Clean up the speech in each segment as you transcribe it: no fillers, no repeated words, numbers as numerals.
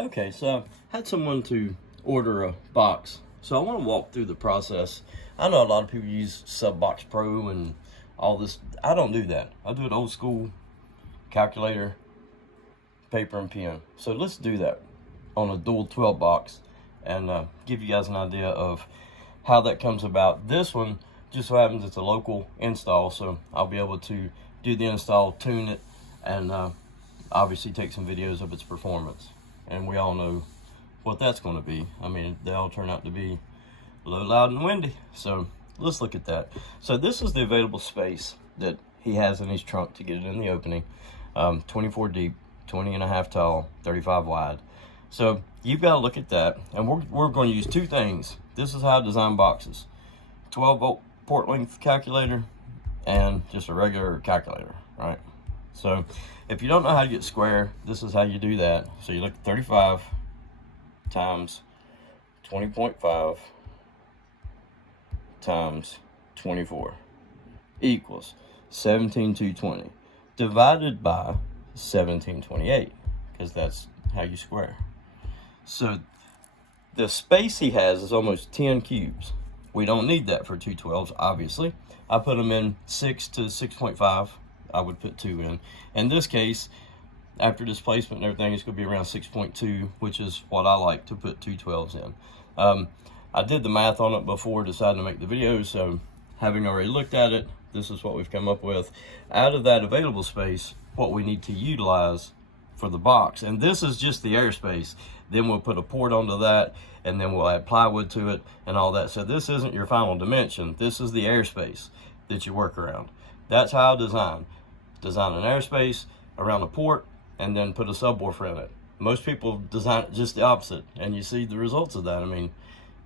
Okay, so I had someone to order a box. So I want to walk through the process. I know a lot of people use Subbox Pro and all this. I don't do that. I do it old school, calculator, paper and pen. So let's do that on a dual 12 box and give you guys an idea of how that comes about. This one just so happens it's a local install, so I'll be able to do the install, tune it, and obviously take some videos of its performance. And we all know what that's going to be. I mean, they all turn out to be low, loud, and windy. So let's look at that. So this is the available space that he has in his trunk to get it in the opening. 24 deep, 20 and a half tall, 35 wide. So you've got to look at that. And we're going to use two things. This is how I design boxes. 12 volt port length calculator and just a regular calculator, right? So if you don't know how to get square, this is how you do that. So you look at 35 times 20.5 times 24 equals 17,220 divided by 1728, because that's how you square. So the space he has is almost 10 cubes. We don't need that for 212s, obviously. I put them in 6 to 6.5. I would put 2 in. In this case, after displacement and everything, it's going to be around 6.2, which is what I like to put 212s in. I did the math on it before deciding to make the video, so having already looked at it, this is what we've come up with. Out of that available space, what we need to utilize for the box, and this is just the airspace. Then we'll put a port onto that, and then we'll add plywood to it and all that. So this isn't your final dimension. This is the airspace that you work around. That's how I design an airspace around a port and then put a subwoofer in it. Most people design it just the opposite, and you see the results of that. I mean,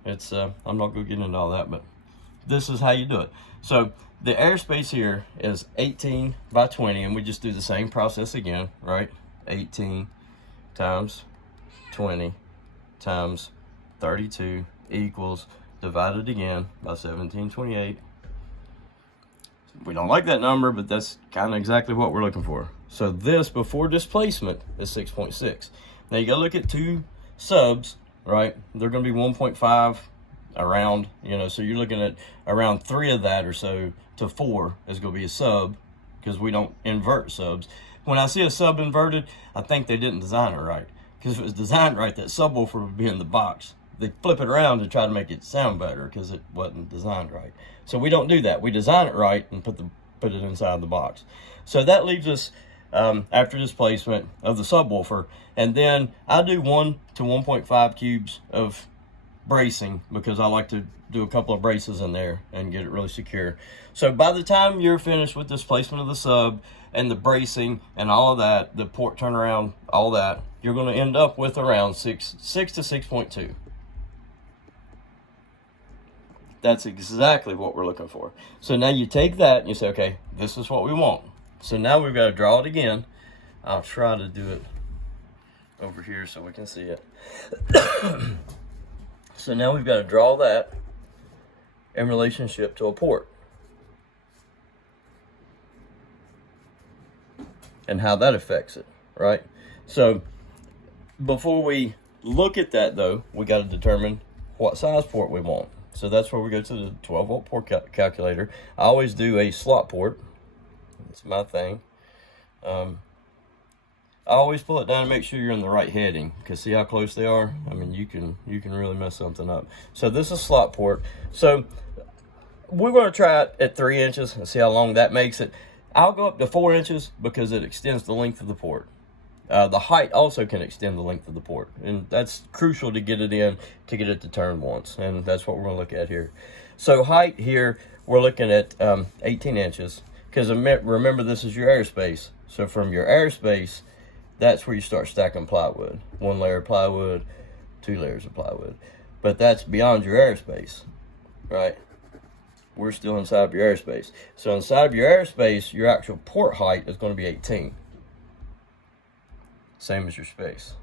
it's I'm not going to get into all that, but this is how you do it. So the airspace here is 18 by 20, and we just do the same process again, right? 18 times 20 times 32 equals, divided again by 1728. We don't like that number, but that's kind of exactly what we're looking for. So this before displacement is 6.6. Now you gotta look at two subs, right? They're gonna be 1.5 around, you know, so you're looking at around 3 of that or so to 4 is gonna be a sub, because we don't invert subs. When I see a sub inverted, I think they didn't design it right. Because if it was designed right, that subwoofer would be in the box. They flip it around to try to make it sound better because it wasn't designed right. So we don't do that. We design it right and put it inside the box. So that leaves us after displacement of the subwoofer. And then I do 1 to 1.5 cubes of bracing, because I like to do a couple of braces in there and get it really secure. So by the time you're finished with displacement of the sub and the bracing and all of that, the port turnaround, all that, you're going to end up with around 6 to 6.2. That's exactly what we're looking for. So now you take that and you say, okay, this is what we want. So now we've got to draw it again. I'll try to do it over here so we can see it. So now we've got to draw that in relationship to a port, and how that affects it, right? So before we look at that though, we got to determine what size port we want. So that's where we go to the 12 volt port calculator. I always do a slot port. That's my thing. I always pull it down and make sure you're in the right heading, because see how close they are? I mean, you can really mess something up. So this is slot port. So we're going to try it at 3 inches and see how long that makes it. I'll go up to 4 inches because it extends the length of the port. The height also can extend the length of the port, and that's crucial to get it in, to get it to turn once, and that's what we're going to look at here. So height here, we're looking at 18 inches, because remember, this is your airspace. So from your airspace, that's where you start stacking plywood. 1 layer of plywood, 2 layers of plywood. But that's beyond your airspace, right? We're still inside of your airspace. So inside of your airspace, your actual port height is going to be 18. Same as your space.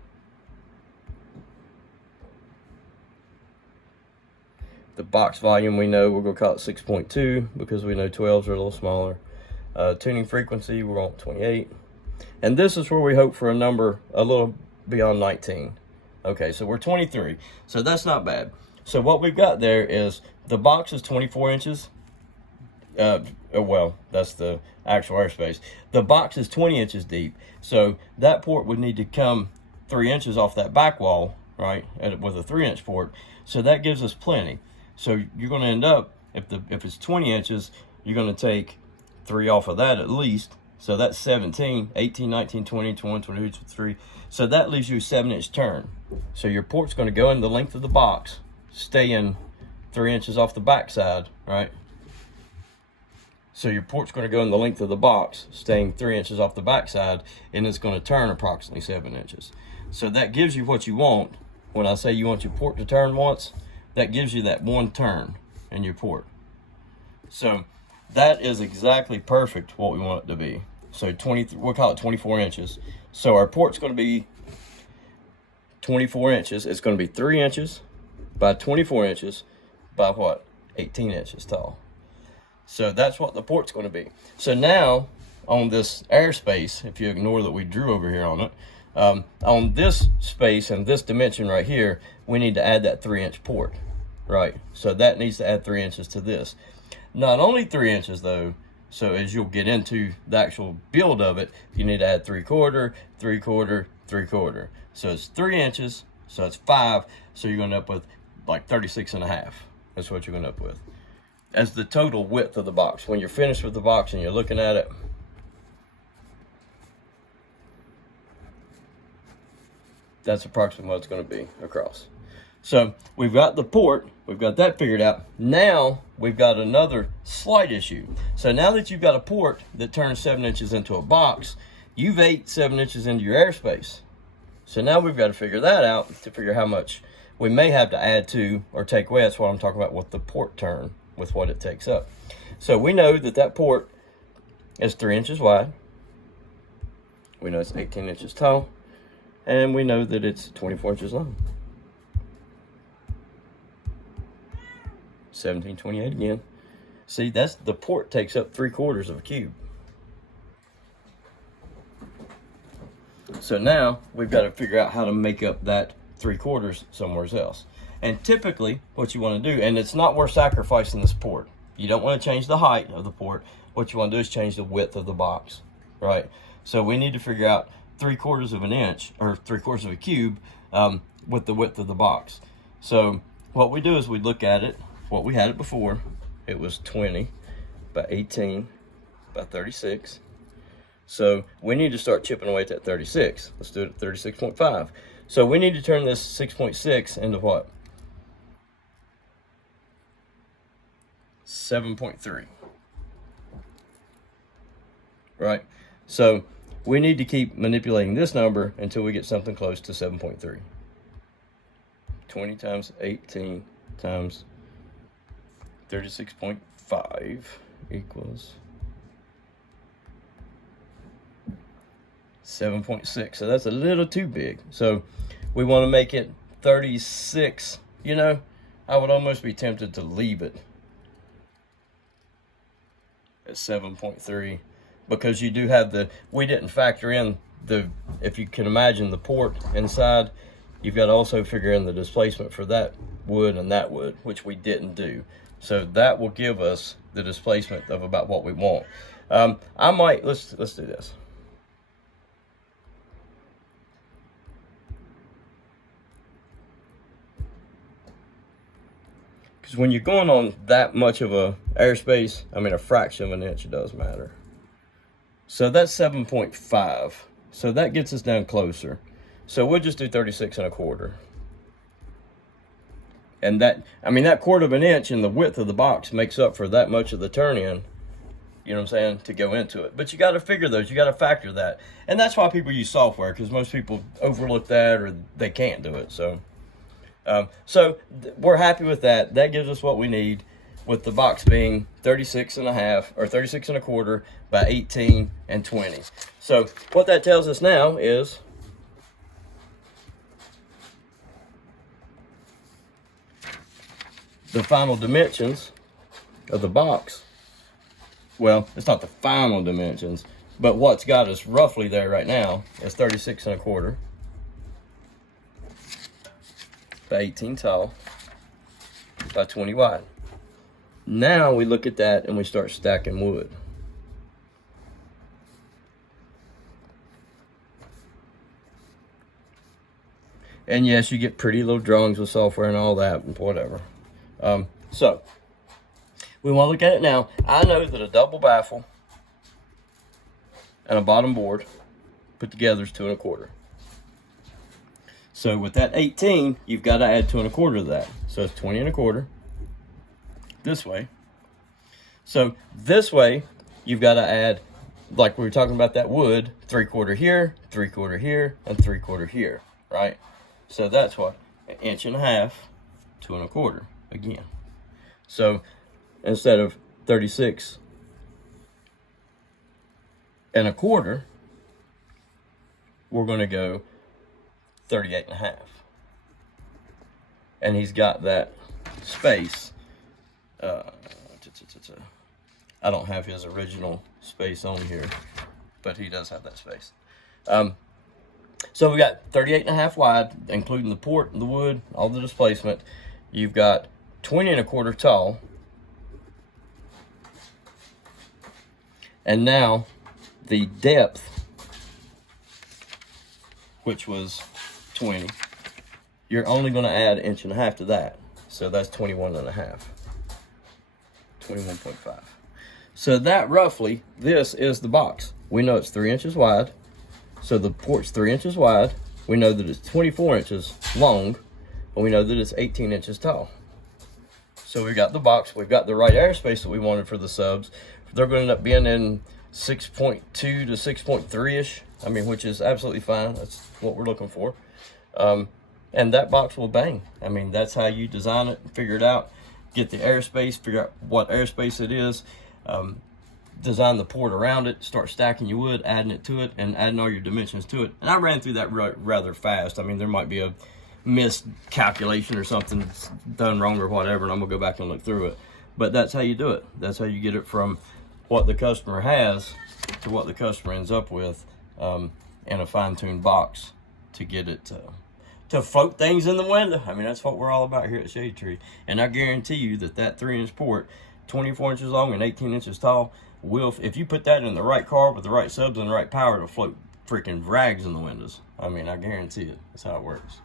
The box volume, we know we're going to call it 6.2 because we know 12s are a little smaller. Tuning frequency, we're on 28. And this is where we hope for a number a little beyond 19. Okay, so we're 23. So that's not bad. So what we've got there is the box is 24 inches. Well, that's the actual airspace. The box is 20 inches deep. So that port would need to come 3 inches off that back wall, right, with a 3-inch port. So that gives us plenty. So you're going to end up, if it's 20 inches, you're going to take 3 off of that at least. So that's 17, 18, 19, 20, 21, 22, 23. So that leaves you a 7-inch turn. So your port's going to go in the length of the box, stay in 3 inches off the back side, right? So your port's going to go in the length of the box, staying 3 inches off the back side, and it's going to turn approximately 7 inches. So that gives you what you want. When I say you want your port to turn once, that gives you that one turn in your port. So that is exactly perfect what we want it to be. So we'll call it 24 inches. So our port's going to be 24 inches. It's going to be 3 inches by 24 inches by what? 18 inches tall. So that's what the port's going to be. So now on this airspace, if you ignore that we drew over here on it, on this space and this dimension right here, we need to add that 3-inch port, right? So that needs to add 3 inches to this. Not only 3 inches though, so as you'll get into the actual build of it, you need to add 3/4, 3/4, 3/4. So it's 3 inches, so it's 5, so you're going to end up with like 36.5. That's what you're going to end up with as the total width of the box. When you're finished with the box and you're looking at it, that's approximately what it's going to be across. So we've got the port, we've got that figured out. Now we've got another slight issue. So now that you've got a port that turns 7 inches into a box, you've ate 7 inches into your airspace. So now we've got to figure that out to figure how much we may have to add to or take away. That's what I'm talking about with the port turn, with what it takes up. So we know that that port is 3 inches wide. We know it's 18 inches tall. And we know that it's 24 inches long. 1728 again. See, that's the port takes up 3/4 of a cube. So now we've got to figure out how to make up that 3/4 somewhere else. And typically what you want to do, and it's not worth sacrificing this port. You don't want to change the height of the port. What you want to do is change the width of the box, right? So we need to figure out 3/4 of an inch or 3/4 of a cube with the width of the box. So what we do is we look at it, what we had it before. It was 20 by 18 by 36. So we need to start chipping away at that 36. Let's do it at 36.5. So we need to turn this 6.6 into what? 7.3. Right? So we need to keep manipulating this number until we get something close to 7.3. 20 times 18 times 36.5 equals 7.6. So that's a little too big. So we want to make it 36. You know, I would almost be tempted to leave it at 7.3 because you do have we didn't factor in if you can imagine the port inside, you've got to also figure in the displacement for that wood and that wood, which we didn't do. So that will give us the displacement of about what we want. Let's do this. Because when you're going on that much of a airspace, I mean a fraction of an inch, it does matter. So that's 7.5. So that gets us down closer. So we'll just do 36.25. And that 1/4 of an inch in the width of the box makes up for that much of the turn in, you know what I'm saying, to go into it. But you got to figure those, you got to factor that. And that's why people use software, because most people overlook that or they can't do it. So we're happy with that. That gives us what we need, with the box being 36.5 or 36.25 by 18 and 20. So what that tells us now is the final dimensions of the box. Well, it's not the final dimensions, but what's got us roughly there right now is 36.25 by 18 tall by 20 wide. Now we look at that and we start stacking wood. And yes, you get pretty little drawings with software and all that, and whatever. So, we want to look at it now. I know that a double baffle and a bottom board put together is 2 1/4. So with that 18, you've got to add 2 1/4 to that. So it's 20 1/4 this way. So this way, you've got to add, like we were talking about that wood, 3/4 here, 3/4 here, and 3/4 here, right? So that's what, 1.5 inches, 2 1/4 again. So instead of 36 1/4, we're going to go 38 1/2. And he's got that space. I don't have his original space on here, but he does have that space. So we got 38 1/2 wide, including the port, the wood, all the displacement. You've got 20 1/4 tall. And now the depth, which was 20, you're only going to add 1.5 inches to that. So that's 21 1/2. 21.5. So that roughly, this is the box. We know it's 3 inches wide. So the port's 3 inches wide. We know that it's 24 inches long. And we know that it's 18 inches tall. So we've got the box. We've got the right airspace that we wanted for the subs. They're going to end up being in 6.2 to 6.3-ish. I mean, which is absolutely fine. That's what we're looking for. And that box will bang. I mean, that's how you design it, figure it out, get the airspace, figure out what airspace it is, design the port around it, start stacking your wood, adding it to it, and adding all your dimensions to it. And I ran through that rather fast. I mean, there might be a miscalculation or something that's done wrong or whatever, and I'm gonna go back and look through it. But that's how you do it. That's how you get it from what the customer has to what the customer ends up with in a fine-tuned box to get it to float things in the window. I mean, that's what we're all about here at Shade Tree. And I guarantee you that 3-inch port, 24 inches long and 18 inches tall, will, if you put that in the right car with the right subs and the right power, it'll float freaking rags in the windows. I mean, I guarantee it. That's how it works.